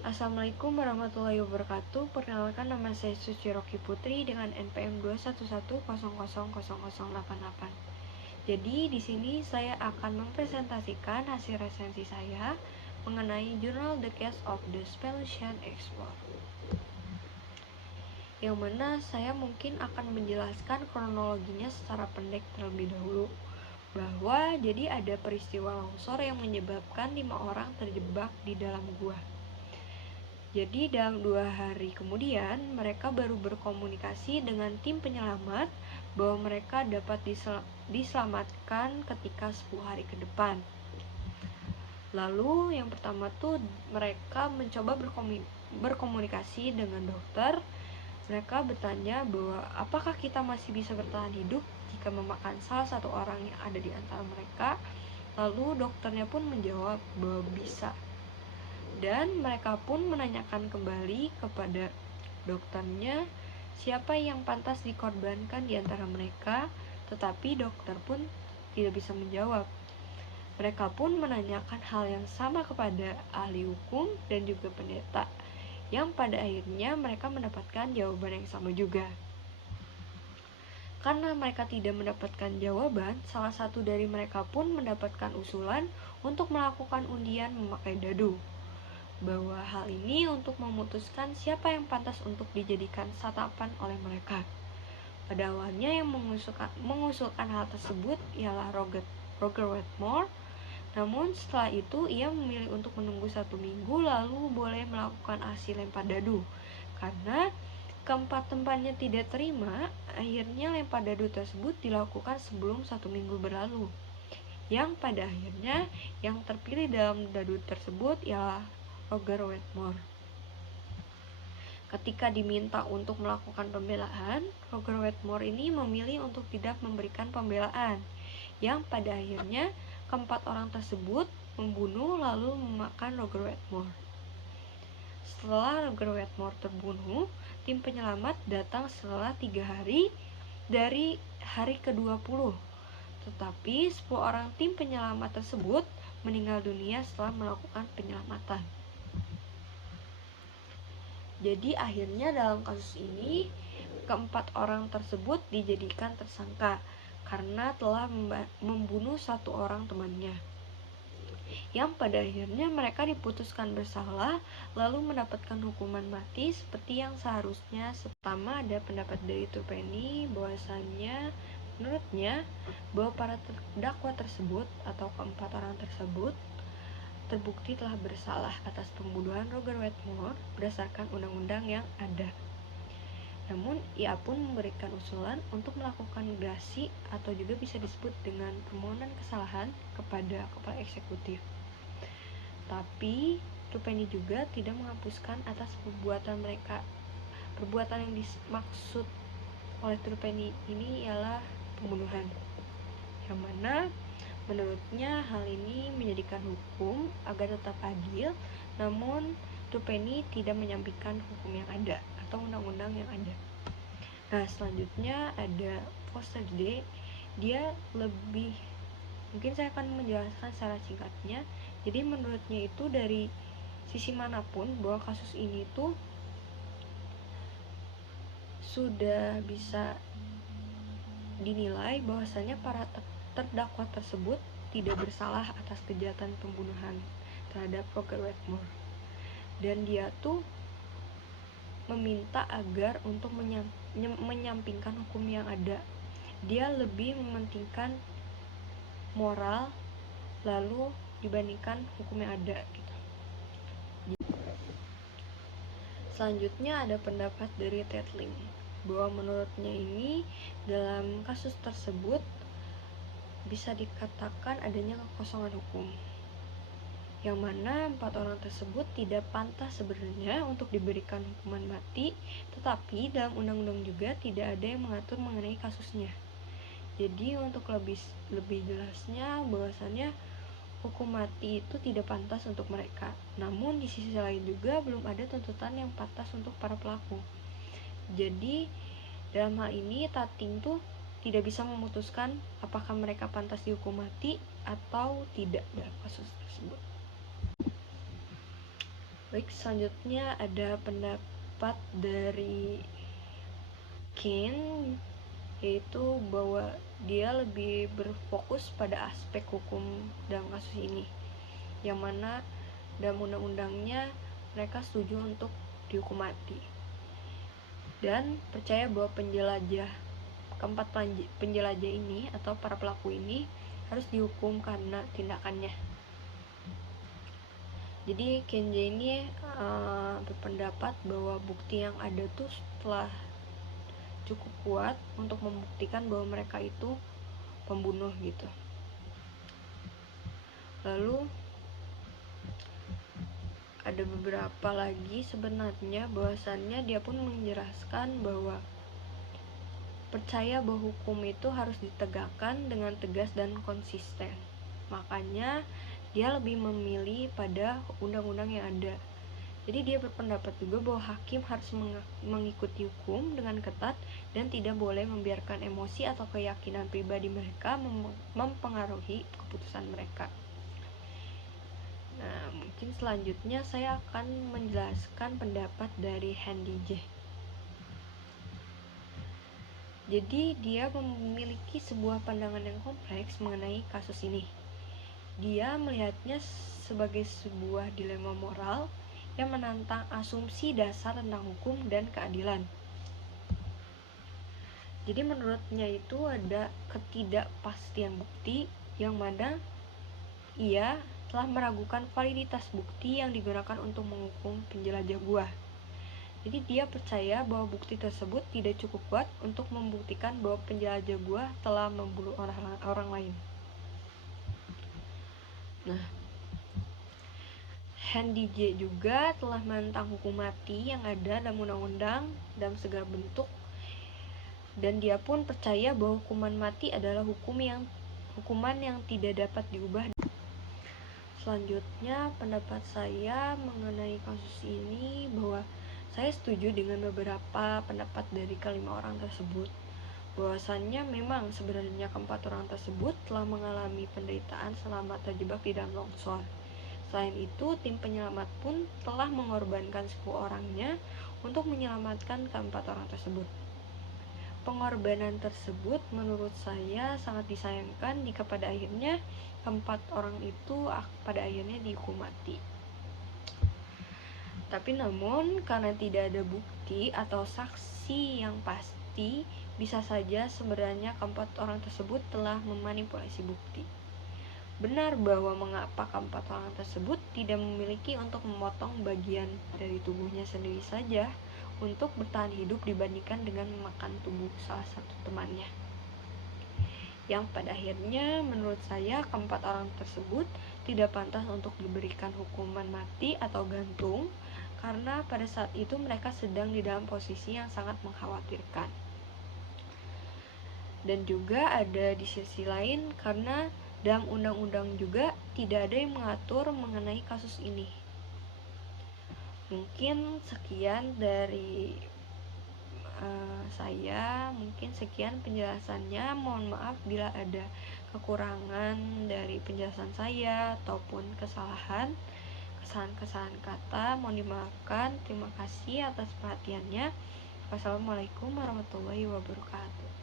Assalamualaikum warahmatullahi wabarakatuh. Perkenalkan, nama saya Suci Rocky Putri dengan NPM 211000088. Jadi di sini saya akan mempresentasikan hasil resensi saya mengenai jurnal The Case of the Spellician Explorer. Yang mana saya mungkin akan menjelaskan kronologinya secara pendek terlebih dahulu. Bahwa jadi ada peristiwa longsor yang menyebabkan 5 orang terjebak di dalam gua. Jadi dalam 2 hari kemudian mereka baru berkomunikasi dengan tim penyelamat bahwa mereka dapat diselamatkan ketika 10 hari ke depan. Lalu yang pertama tuh mereka mencoba berkomunikasi dengan dokter. Mereka bertanya bahwa apakah kita masih bisa bertahan hidup jika memakan salah satu orang yang ada di antara mereka. Lalu dokternya pun menjawab bahwa bisa. Dan mereka pun menanyakan kembali kepada dokternya siapa yang pantas dikorbankan di antara mereka, tetapi dokter pun tidak bisa menjawab. Mereka pun menanyakan hal yang sama kepada ahli hukum dan juga pendeta, yang pada akhirnya mereka mendapatkan jawaban yang sama juga. Karena mereka tidak mendapatkan jawaban, salah satu dari mereka pun mendapatkan usulan untuk melakukan undian memakai dadu, bahwa hal ini untuk memutuskan siapa yang pantas untuk dijadikan santapan oleh mereka. Pada awalnya yang mengusulkan hal tersebut ialah Roger Wetmore. Namun setelah itu ia memilih untuk menunggu 1 minggu lalu boleh melakukan aksi lempar dadu. Karena keempat tempatnya tidak terima, akhirnya lempar dadu tersebut dilakukan sebelum 1 minggu berlalu. Yang pada akhirnya yang terpilih dalam dadu tersebut ialah Roger Wetmore. Ketika diminta untuk melakukan pembelaan, Roger Wetmore ini memilih untuk tidak memberikan pembelaan, yang pada akhirnya keempat orang tersebut membunuh lalu memakan Roger Wetmore. Setelah Roger Wetmore terbunuh, tim penyelamat datang setelah 3 hari dari hari ke-20. Tetapi 10 orang tim penyelamat tersebut meninggal dunia setelah melakukan penyelamatan. Jadi akhirnya dalam kasus ini keempat orang tersebut dijadikan tersangka karena telah membunuh 1 orang temannya, yang pada akhirnya mereka diputuskan bersalah lalu mendapatkan hukuman mati seperti yang seharusnya. Pertama ada pendapat dari Trupeni bahwasannya menurutnya bahwa para terdakwa tersebut atau keempat orang tersebut terbukti telah bersalah atas pembunuhan Roger Wetmore berdasarkan undang-undang yang ada. Namun ia pun memberikan usulan untuk melakukan gerasi atau juga bisa disebut dengan permohonan kesalahan kepada kepala eksekutif. Tapi Trupeni juga tidak menghapuskan atas perbuatan mereka. Perbuatan yang dimaksud oleh Trupeni ini ialah pembunuhan, yang mana menurutnya hal ini menjadikan hukum agar tetap adil, namun Trupeni tidak menyampaikan hukum yang ada atau undang-undang yang ada. Nah, selanjutnya ada Foster D. Dia lebih, mungkin saya akan menjelaskan secara singkatnya. Jadi menurutnya itu dari sisi manapun bahwa kasus ini tuh sudah bisa dinilai bahwasanya para terdakwa tersebut tidak bersalah atas kejahatan pembunuhan terhadap Roger Wetmore. Dan dia tuh meminta agar untuk menyampingkan hukum yang ada. Dia lebih mementingkan moral lalu dibandingkan hukum yang ada gitu. Selanjutnya ada pendapat dari Ted Lim bahwa menurutnya ini dalam kasus tersebut bisa dikatakan adanya kekosongan hukum, yang mana 4 orang tersebut tidak pantas sebenarnya untuk diberikan hukuman mati, tetapi dalam undang-undang juga tidak ada yang mengatur mengenai kasusnya. Jadi untuk lebih jelasnya bahwasannya hukum mati itu tidak pantas untuk mereka. Namun di sisi lain juga belum ada tuntutan yang pantas untuk para pelaku. Jadi dalam hal ini Tating tuh tidak bisa memutuskan apakah mereka pantas dihukum mati atau tidak dalam kasus tersebut. Baik, selanjutnya ada pendapat dari Kane, yaitu bahwa dia lebih berfokus pada aspek hukum dalam kasus ini, yang mana dalam undang-undangnya mereka setuju untuk dihukum mati dan percaya bahwa keempat penjelajah ini atau para pelaku ini harus dihukum karena tindakannya. Jadi Kenji ini berpendapat bahwa bukti yang ada tuh telah cukup kuat untuk membuktikan bahwa mereka itu pembunuh gitu. Lalu ada beberapa lagi sebenarnya bahwasannya dia pun menjelaskan bahwa percaya bahwa hukum itu harus ditegakkan dengan tegas dan konsisten. Makanya dia lebih memilih pada undang-undang yang ada. Jadi dia berpendapat juga bahwa hakim harus mengikuti hukum dengan ketat dan tidak boleh membiarkan emosi atau keyakinan pribadi mereka mempengaruhi keputusan mereka. Nah, mungkin selanjutnya saya akan menjelaskan pendapat dari Handy J. Jadi dia memiliki sebuah pandangan yang kompleks mengenai kasus ini. Dia melihatnya sebagai sebuah dilema moral yang menantang asumsi dasar tentang hukum dan keadilan. Jadi menurutnya itu ada ketidakpastian bukti yang mana ia telah meragukan validitas bukti yang digunakan untuk menghukum penjelajah gua. Jadi dia percaya bahwa bukti tersebut tidak cukup kuat untuk membuktikan bahwa penjelajah gua telah membunuh orang lain. Nah, Handy J juga telah menentang hukum mati yang ada dalam undang-undang dalam segala bentuk, dan dia pun percaya bahwa hukuman mati adalah hukuman yang tidak dapat diubah. Selanjutnya pendapat saya mengenai kasus ini bahwa saya setuju dengan beberapa pendapat dari kelima orang tersebut, bahwasannya memang sebenarnya keempat orang tersebut telah mengalami penderitaan selama terjebak di dalam longsor. Selain itu, tim penyelamat pun telah mengorbankan 10 orangnya untuk menyelamatkan keempat orang tersebut. Pengorbanan tersebut menurut saya sangat disayangkan jika pada akhirnya keempat orang itu pada akhirnya dihukum mati. Tapi namun karena tidak ada bukti atau saksi yang pasti, bisa saja sebenarnya keempat orang tersebut telah memanipulasi bukti. Benar bahwa mengapa keempat orang tersebut tidak memiliki untuk memotong bagian dari tubuhnya sendiri saja untuk bertahan hidup dibandingkan dengan memakan tubuh salah satu temannya. Yang pada akhirnya menurut saya keempat orang tersebut tidak pantas untuk diberikan hukuman mati atau gantung, karena pada saat itu mereka sedang di dalam posisi yang sangat mengkhawatirkan. Dan juga ada di sisi lain karena dalam undang-undang juga tidak ada yang mengatur mengenai kasus ini. Mungkin sekian dari saya, mungkin sekian penjelasannya. Mohon maaf bila ada kekurangan dari penjelasan saya ataupun kesalahan kata, mohon dimaafkan. Terima kasih atas perhatiannya. Wassalamualaikum warahmatullahi wabarakatuh.